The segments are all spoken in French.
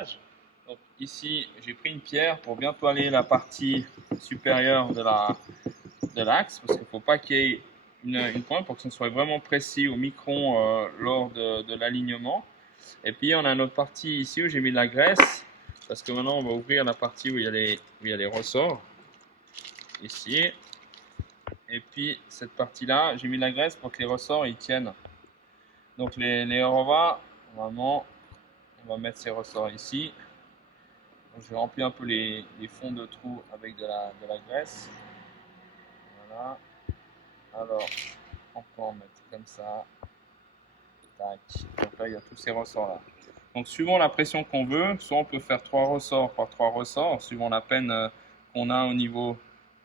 passage. Donc ici, j'ai pris une pierre pour bien toiler la partie supérieure de l'axe, parce qu'il ne faut pas qu'il y ait une pointe pour que ce soit vraiment précis au micron lors de l'alignement. Et puis on a notre partie ici où j'ai mis de la graisse, parce que maintenant on va ouvrir la partie où il y a les ressorts, ici. Et puis cette partie-là, j'ai mis de la graisse pour que les ressorts ils tiennent. Donc les revas, normalement, on va mettre ces ressorts ici. Donc, je vais remplir un peu les fonds de trous avec de la graisse. Voilà. Alors, on peut en mettre comme ça. Tac. Donc là, il y a tous ces ressorts-là. Donc, suivant la pression qu'on veut, soit on peut faire 3 ressorts par 3 ressorts, suivant la peine qu'on a au niveau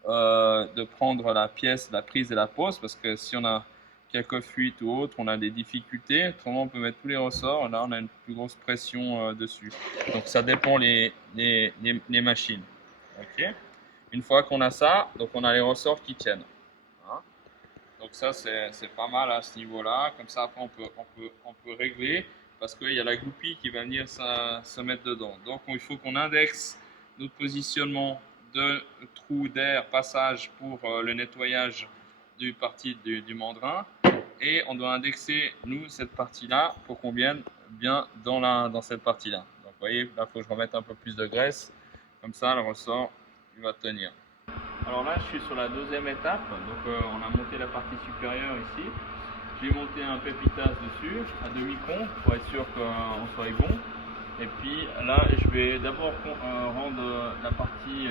de prendre la pièce, la prise et la pose, parce que si on a quelques fuites ou autres, on a des difficultés. Autrement, on peut mettre tous les ressorts. Là, on a une plus grosse pression dessus. Donc, ça dépend les machines. Ok. Une fois qu'on a ça, donc on a les ressorts qui tiennent. Hein. Donc ça, c'est pas mal à ce niveau-là. Comme ça, après, on peut régler parce qu'il y a la goupille qui va venir se mettre dedans. Donc, il faut qu'on indexe notre positionnement de trou d'air, passage pour le nettoyage du parti du mandrin. Et on doit indexer, nous, cette partie-là pour qu'on vienne bien dans cette partie-là. Donc, vous voyez, là, il faut que je remette un peu plus de graisse. Comme ça, le ressort, il va tenir. Alors là, je suis sur la deuxième étape. Donc, on a monté la partie supérieure ici. J'ai monté un pépitas dessus à 2 microns pour être sûr qu'on soit bon. Et puis là, je vais d'abord rendre la partie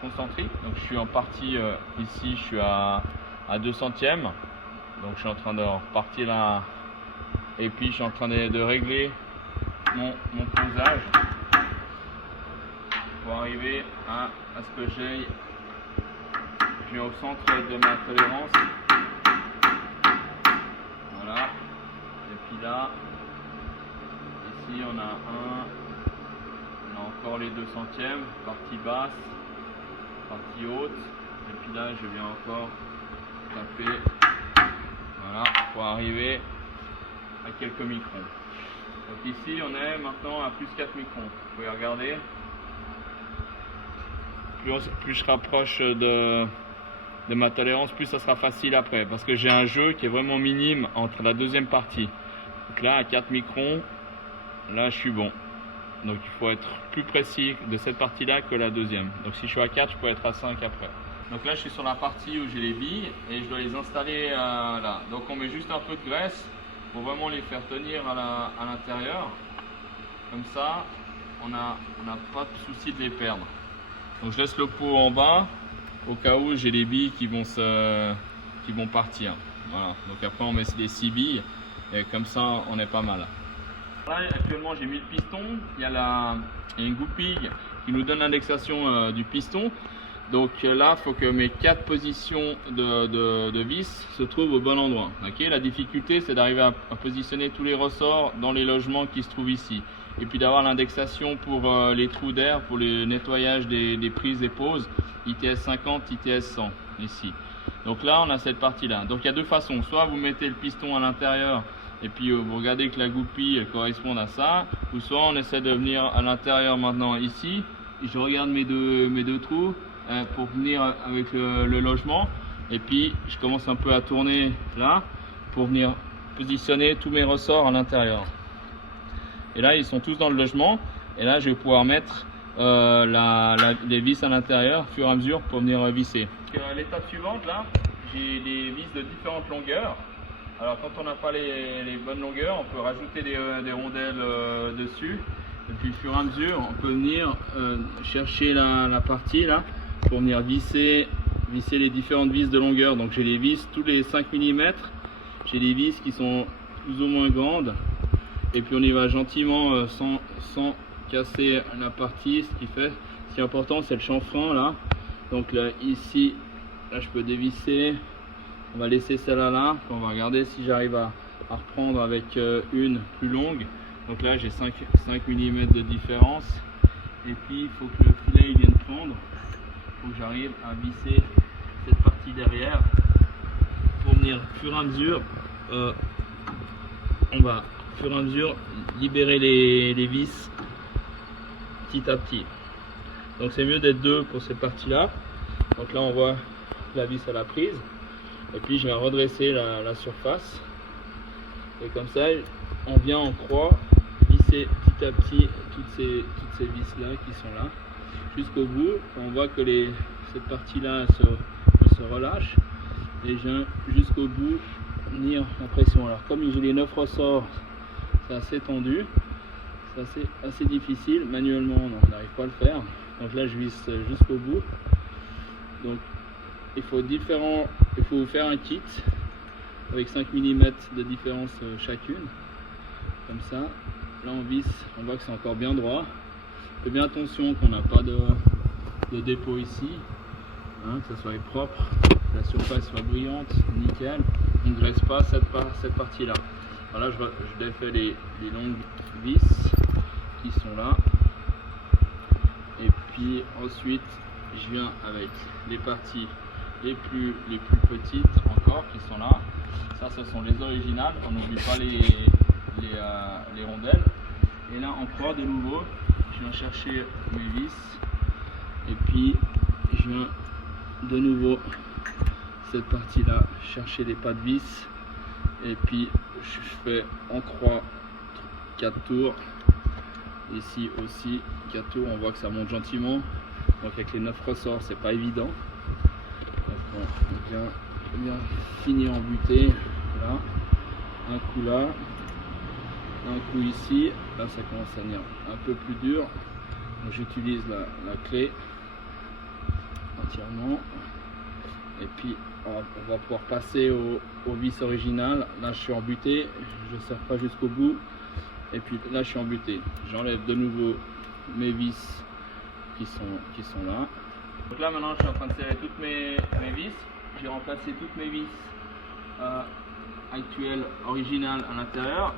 concentrique. Donc, je suis en partie ici, je suis à 2 centièmes. Donc je suis en train de repartir là et puis je suis en train de régler mon posage pour arriver à ce que j'ai au centre de ma tolérance. Voilà. Et puis là, ici on a encore les 2 centièmes, partie basse, partie haute. Et puis là je viens encore taper. Voilà, pour arriver à quelques microns. Donc ici, on est maintenant à plus 4 microns. Vous pouvez regarder. Plus je rapproche de ma tolérance, plus ça sera facile après. Parce que j'ai un jeu qui est vraiment minime entre la deuxième partie. Donc là, à 4 microns, là, je suis bon. Donc il faut être plus précis de cette partie-là que la deuxième. Donc si je suis à 4, je peux être à 5 après. Donc là, je suis sur la partie où j'ai les billes et je dois les installer là. Donc on met juste un peu de graisse pour vraiment les faire tenir à l'intérieur. Comme ça, on n'a pas de souci de les perdre. Donc je laisse le pot en bas au cas où j'ai les billes qui vont partir. Voilà. Donc après, on met les 6 billes et comme ça, on est pas mal. Là, actuellement, j'ai mis le piston. Il y a une goupille qui nous donne l'indexation du piston. Donc là, il faut que mes 4 positions de vis se trouvent au bon endroit. Okay, la difficulté, c'est d'arriver à positionner tous les ressorts dans les logements qui se trouvent ici. Et puis d'avoir l'indexation pour les trous d'air, pour le nettoyage des prises et poses, ITS 50, ITS 100 ici. Donc là, on a cette partie-là. Donc il y a deux façons. Soit vous mettez le piston à l'intérieur et puis vous regardez que la goupille elle corresponde à ça. Ou soit on essaie de venir à l'intérieur maintenant ici. Et je regarde mes deux trous. Pour venir avec le logement et puis je commence un peu à tourner là pour venir positionner tous mes ressorts à l'intérieur et là ils sont tous dans le logement et là je vais pouvoir mettre les vis à l'intérieur au fur et à mesure pour venir visser. L'étape suivante là, j'ai des vis de différentes longueurs. Alors quand on n'a pas les bonnes longueurs, on peut rajouter des rondelles dessus et puis au fur et à mesure on peut venir chercher la partie là pour venir visser les différentes vis de longueur. Donc j'ai les vis tous les 5 mm, j'ai les vis qui sont plus ou moins grandes et puis on y va gentiment sans casser la partie. Ce qui est important, c'est le chanfrein là. Donc là ici, là je peux dévisser, on va laisser celle-là là, puis on va regarder si j'arrive à reprendre avec une plus longue. Donc là j'ai 5 mm de différence et puis il faut que le filet il vienne prendre. Il faut que j'arrive à visser cette partie derrière pour venir au fur et à mesure on va au fur et à mesure libérer les vis petit à petit. Donc c'est mieux d'être deux pour cette partie-là. Donc là on voit la vis à la prise. Et puis je vais redresser la surface. Et comme ça, on vient en croix visser petit à petit toutes ces vis-là qui sont là. Jusqu'au bout, on voit que cette partie-là se relâche. Et je viens jusqu'au bout tenir la pression. Alors comme j'ai les 9 ressorts, c'est assez tendu. C'est assez difficile. Manuellement, on n'arrive pas à le faire. Donc là, je visse jusqu'au bout. Donc il faut faire un kit avec 5 mm de différence chacune. Comme ça, là on visse, on voit que c'est encore bien droit. Faites bien attention qu'on n'a pas de dépôt ici, hein, que ça soit propre, que la surface soit brillante, nickel. On ne graisse pas cette partie-là. Voilà, je défais les longues vis qui sont là. Et puis ensuite, je viens avec les parties les plus petites encore qui sont là. Ça, ce sont les originales. On n'oublie pas les rondelles. Et là, en croix de nouveau, je viens chercher mes vis. Et puis, je viens de nouveau cette partie-là chercher les pas de vis. Et puis, je fais en croix 4 tours. Ici aussi 4 tours. On voit que ça monte gentiment. Donc avec les 9 ressorts, c'est pas évident. Donc on vient finir en butée. Là, un coup là, un coup ici. Là, ça commence à venir un peu plus dur. Donc j'utilise la clé entièrement. Et puis on va pouvoir passer au vis original. Là, je suis en butée. Je ne serre pas jusqu'au bout. Et puis là, je suis en butée. J'enlève de nouveau mes vis qui sont là. Donc là maintenant je suis en train de serrer toutes mes vis. J'ai remplacé toutes mes vis actuelles, originales à l'intérieur.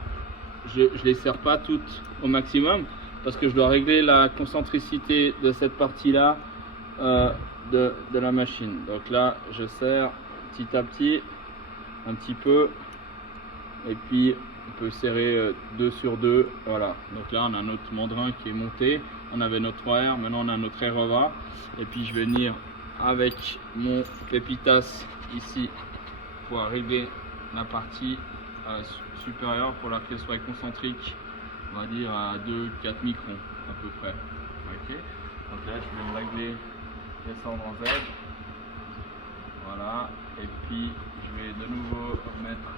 Je ne les serre pas toutes au maximum parce que je dois régler la concentricité de cette partie là de la machine. Donc là je serre petit à petit un petit peu et puis on peut serrer 2 sur 2. Voilà, donc là on a notre mandrin qui est monté. On avait notre 3R, maintenant on a notre REVA. Et puis je vais venir avec mon pépitas ici pour arriver la partie supérieure pour la qu'elle soit concentrique, on va dire à 2-4 microns à peu près. Okay. Donc là je vais me régler, descendre en Z. Voilà, et puis je vais de nouveau mettre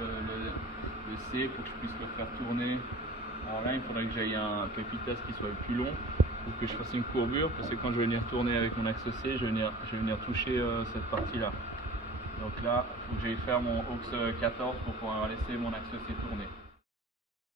le C pour que je puisse le faire tourner. Alors là il faudrait que j'aille un pépitas qui soit plus long pour que je fasse une courbure, parce que quand je vais venir tourner avec mon axe C, je vais venir toucher cette partie là. Donc là il faut que j'aille faire mon aux 14 pour pouvoir laisser mon axe C tourner.